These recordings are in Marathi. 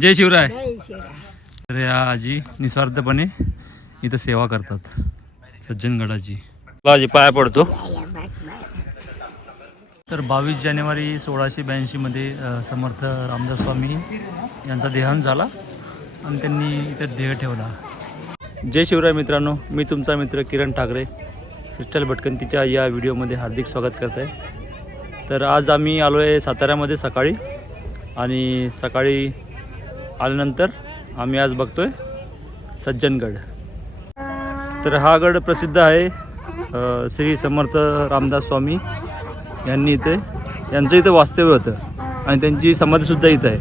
जय शिवराय. तर या आजी निस्वार्थपणे इथं सेवा करतात. सज्जनगडाची आजी पाया पडतो. तर बावीस जानेवारी सोळाशे ब्याऐंशीमध्ये समर्थ रामदास स्वामी यांचा देहांत झाला आणि त्यांनी इथं देह ठेवला. जय शिवराय मित्रांनो मी तुमचा मित्र किरण ठाकरे क्रिस्टल भटकंतीच्या या व्हिडिओमध्ये हार्दिक स्वागत करत आहे तर आज आम्ही आलो आहे साताऱ्यामध्ये सकाळी आणि सकाळी आल्यानंतर आम्ही आज बघतो आहे सज्जनगड. तर हा गड प्रसिद्ध आहे श्री समर्थ रामदास स्वामी यांनी इथे यांचं इथं वास्तव्य होतं आणि त्यांची समाधीसुद्धा इथं आहे.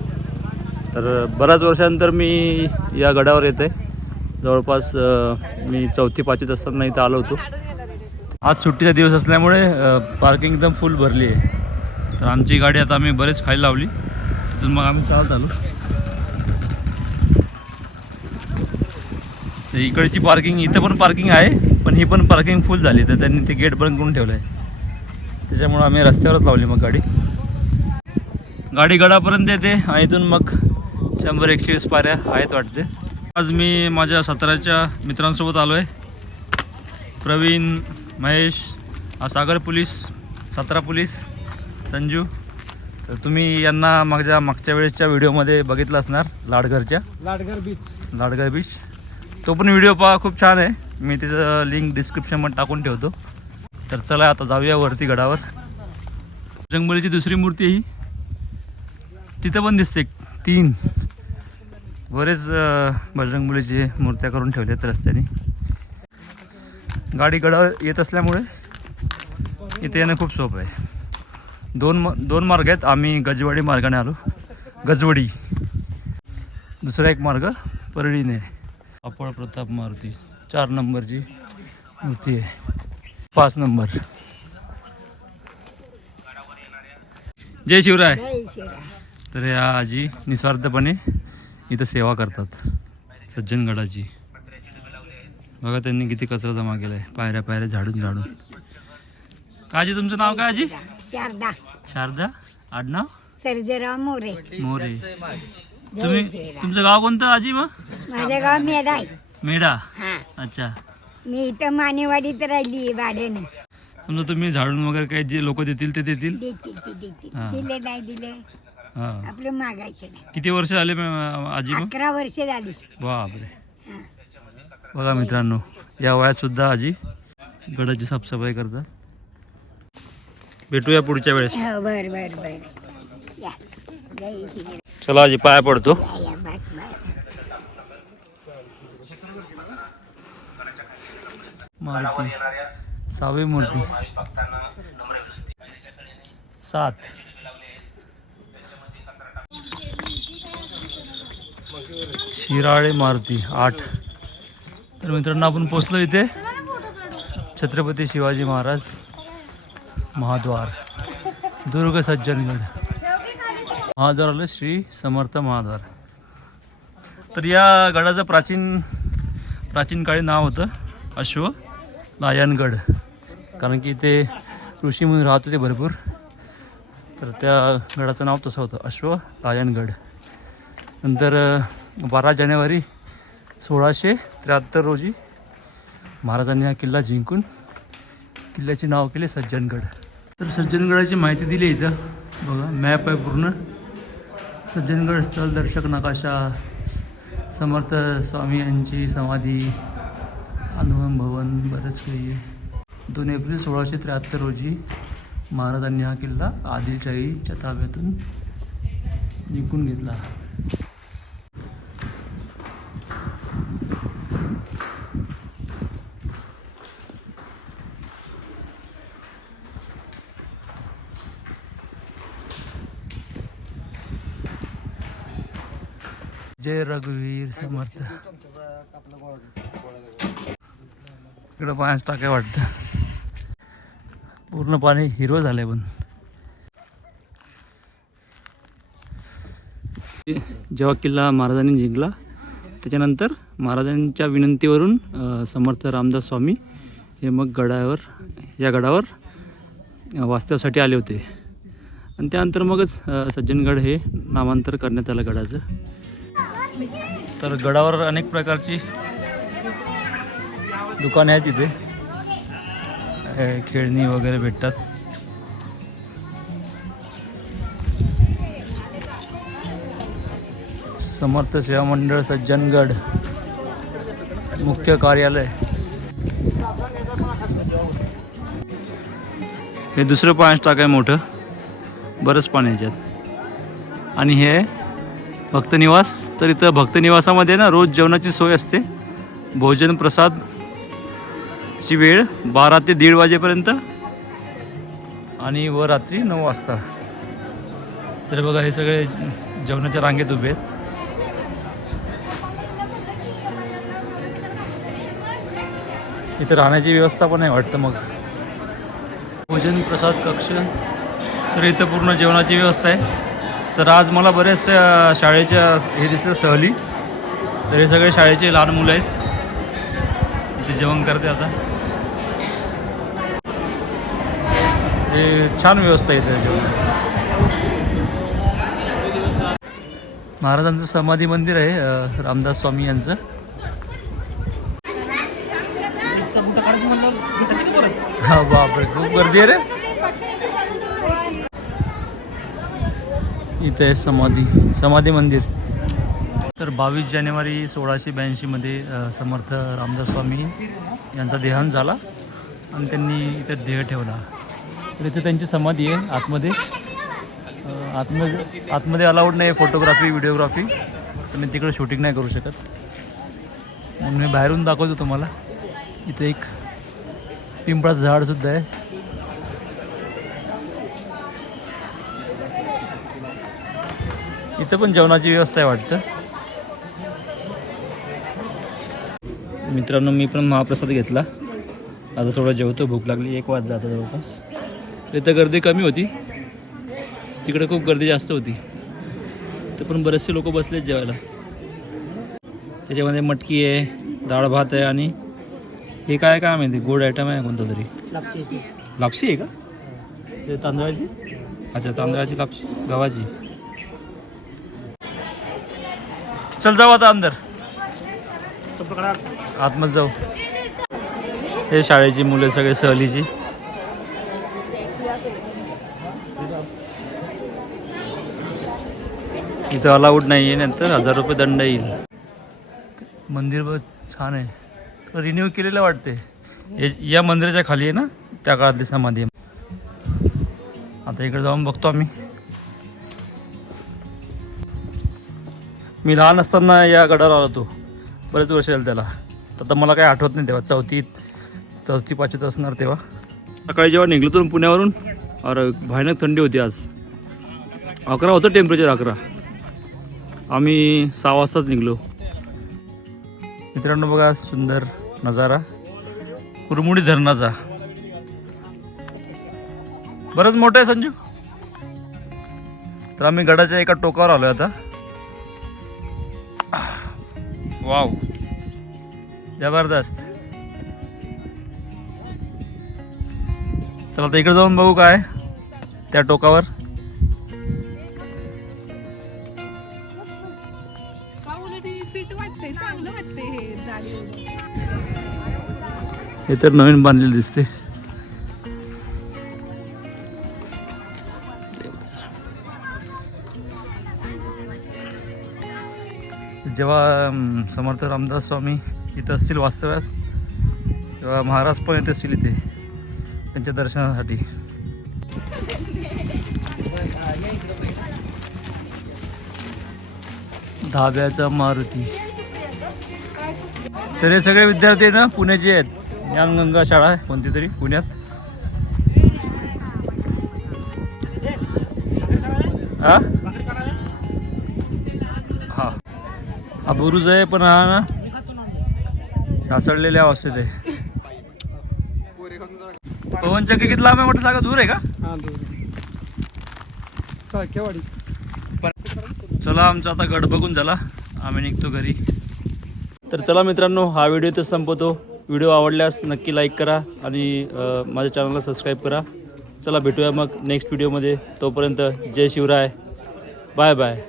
तर बऱ्याच वर्षानंतर मी या गडावर येत आहे जवळपास मी चौथी पाचवीत असताना इथं आलो होतो. आज सुट्टीचा दिवस असल्यामुळे पार्किंग एकदम फुल भरली आहे. तर आमची गाडी आता आम्ही बरेच खाली लावली. तिथून मग आम्ही चालत आलो. तर इकडची पार्किंग इथं पण पार्किंग आहे पण ही पण पार्किंग फुल झाली. तर त्यांनी ते गेट बंद करून ठेवलं आहे त्याच्यामुळं आम्ही रस्त्यावरच लावली मग गाडी. गाडी गडापर्यंत येते आणि इथून मग शंभर एकशे वीस पाऱ्या आहेत वाटते. आज मी माझ्या साताऱ्याच्या मित्रांसोबत आलो आहे प्रवीण महेश सागर पोलीस सातारा पोलीस संजू. तर तुम्ही यांना मागच्या मागच्या वेळेसच्या व्हिडिओमध्ये बघितलं असणार लाडघरच्या. लाडगर बीच लाडघर बीच तो पण व्हिडिओ पहा खूप छान आहे. मी त्याचं लिंक डिस्क्रिप्शनमध्ये टाकून ठेवतो. तर चला आता जाऊया वरती गडावर. बजरंगबलीची दुसरी मूर्ती ही. तिथं पण दिसते तीन. बरेच बजरंगबलीचे मूर्त्या करून ठेवल्यात रस्त्याने. गाडी गडावर येत असल्यामुळे इथे येणं खूप सोपं आहे. दोन म दोन मार्ग आहेत. आम्ही गजवाडी मार्गाने आलो. गजवडी. दुसरा एक मार्ग परळीने. अप्पळ प्रताप मारुती. चार नंबरची मूर्ती आहे. पाच नंबर. जय शिवराय. तर या आजी निस्वार्थपणे इथं सेवा करतात. सज्जनगडाची बघा त्यांनी किती कचरा जमा केला आहे पायऱ्या पायऱ्या झाडून झाडून. का आजी तुमचं नाव काय आजी? शारदा. शारदा. आडनाव? सर्जेराव मोरे. मोरे. तुम्ही तुमचं गाव कोणतं आजी मग? माझं गाव मेदाय मेढा. हा. अच्छा. मी इथं मानेवाडीत राहिली भाड्याने समजा तुम्ही झाडून वगैरे काही जे लोक देतील ते देतील? देतील ते देतील. हा. दिले नाही दिले. हां. आपलं मागायचं नाही. किती वर्ष झाले मॅम, आजी मग? अकरा वर्ष झाली. बापरे. हा. बघा मित्रांनो या वयात सुद्धा आजी गडाची साफसफाई करतात. भेटूया पुढच्या वेळेस. हो बर बर बर. या. जय शिवराय चला आजी पाया पडतो. मारुती. सहावी मूर्ती. सात. शिराळे मारुती आठ. तर मित्रांनो आपण पोचलो इथे. छत्रपती शिवाजी महाराज महाद्वार दुर्ग सज्जनगड महाद्वार आलं श्री समर्थ महाद्वार तर या गडाचं प्राचीन प्राचीन काळी नाव होतं अश्व लायनगड कारण की इथे म्हणून राहत होते भरपूर. तर त्या गडाचं नाव तसं होतं अश्व लायनगड नंतर बारा जानेवारी सोळाशे त्र्याहत्तर रोजी महाराजांनी हा किल्ला जिंकून किल्ल्याचे नाव केले सज्जनगड. तर सज्जनगडाची माहिती दिली इथं. बघा मॅप आहे पूर्ण. सज्जनगड स्थळ दर्शक नकाशा समर्थ स्वामी यांची समाधी अनुभव भवन बरंच काही आहे. दोन एप्रिल सोळाशे त्र्याहत्तर रोजी महाराजांनी हा किल्ला आदिलशाहीच्या ताब्यातून जिंकून घेतला. जय रघुवीर समर्थ. इकडं पाण्याच टाकाय वाटतं. पूर्ण पाणी हिरवं झालंय पण. जेव्हा किल्ला महाराजांनी जिंकला त्याच्यानंतर महाराजांच्या विनंतीवरून समर्थ रामदास स्वामी हे मग गडावर या गडावर वास्तव्यासाठी आले होते. आणि त्यानंतर मगच सज्जनगड हे नामांतर करण्यात आलं गडाचं. तर गडावर अनेक प्रकारची दुकाने आहेत तिथे खेळणी वगैरे भेटतात. समर्थ सेवा मंडळ सज्जनगड मुख्य कार्यालय. हे दुसरं पाणी टाक आहे मोठं. बरंच पाणी याच्यात. आणि हे भक्तनिवास. तर इथं भक्तनिवासामध्ये ना रोज जेवणाची सोय असते. भोजन प्रसाद ची वेळ बारा ते दीड वाजेपर्यंत आणि व रात्री नऊ वाजता. तर बघा हे सगळे जेवणाच्या रांगेत उभे आहेत. इथं राहण्याची व्यवस्था पण आहे वाटतं मग. भोजन प्रसाद कक्ष तर इथं पूर्ण जेवणाची व्यवस्था आहे. तर आज मला बऱ्याचशा शाळेच्या हे दिसलं सहली. तर हे सगळे शाळेचे लहान मुलं आहेत. इथे जेवण करते आता. हे छान व्यवस्था इथे जेवण. महाराजांचं समाधी मंदिर आहे रामदास स्वामी यांचं. हा बापरे खूप गर्दी आहे रे. इथे आहे समाधी समाधी मंदिर. तर बावीस जानेवारी सोळाशे ब्याऐंशीमध्ये समर्थ रामदास स्वामी यांचा देहांत झाला आणि त्यांनी इथे देह ठेवला. तर इथे त्यांची समाधी आहे आतमध्ये. आतमध्ये आतमध्ये अलाउड नाही आहे फोटोग्राफी व्हिडिओग्राफी तर मी तिकडे शूटिंग नाही करू शकत. म्हणून मी बाहेरून दाखवतो तुम्हाला. इथे एक पिंपळाचं झाडसुद्धा आहे. इथं पण जेवणाची व्यवस्था आहे वाटतं. मित्रांनो मी पण महाप्रसाद घेतला. आता थोडं जेवतो भूक लागली एक वाज जाता जवळपास. इथं गर्दी कमी होती. तिकडे खूप गर्दी जास्त होती. तर पण बरेचसे लोक बसलेत जेवायला. त्याच्यामध्ये मटकी आहे डाळ भात आहे आणि हे काय काय माहिती गोड आयटम आहे कोणता तरी? लापशी आहे का? ते तांदळाची? अच्छा तांदळाची लापशी गव्हाची. चल जाऊ आता अंदर. आतमध्ये जाऊ. हे शाळेची मुलं सगळे सहलीची. इथं अलाउड नाही आहे नंतर हजार रुपये दंड येईल. मंदिर बस छान आहे. रिन्यू केलेलं वाटते या मंदिराच्या खाली आहे ना? त्या काळातली समाधी आता इकडे जाऊन बघतो आम्ही. मी लहान असताना या गडावर आलो होतो. बरेच वर्ष झालं त्याला. आता मला काही आठवत नाही तेव्हा. चौथीत चौथी पाचवीत असणार तेव्हा. सकाळी जेव्हा निघलो तो पुण्यावरून अरे भयानक थंडी होती आज. अकरा होतं टेम्परेचर अकरा. आम्ही सहा वाजताच निघलो. मित्रांनो बघा सुंदर नजारा. कुरमुडी धरणाचा. बरंच मोठं आहे संजू. तर आम्ही गडाच्या एका टोकावर आलोय आता. वाव. जबरदस्त. चला आता इकडे जाऊन बघू काय त्या टोकावर. हे तर नवीन बांधलेलं दिसते जेव्हा समर्थ रामदास स्वामी इथं असतील वास्तव्यास तेव्हा महाराज पण येत असतील इथे त्यांच्या दर्शनासाठी. धाब्याचा मारुती. तर हे सगळे विद्यार्थी ना पुण्याचे आहेत ज्ञानगंगा शाळा आहे कोणती तरी पुण्यात. हा हा? हा बुरुज आहे पण हा ना ढासळलेल्या अवस्थेत आहे. पवन चक्की किती लांब आहे म्हटलं सांगा दूर आहे का? चला आमचा आता गड बघून झाला आम्ही निघतो घरी. तर चला मित्रांनो हा व्हिडिओ इथं संपवतो. व्हिडिओ आवडल्यास नक्की लाईक करा आणि माझ्या चॅनलला सबस्क्राईब करा. चला भेटूया मग नेक्स्ट व्हिडिओमध्ये तोपर्यंत जय शिवराय. Bye bye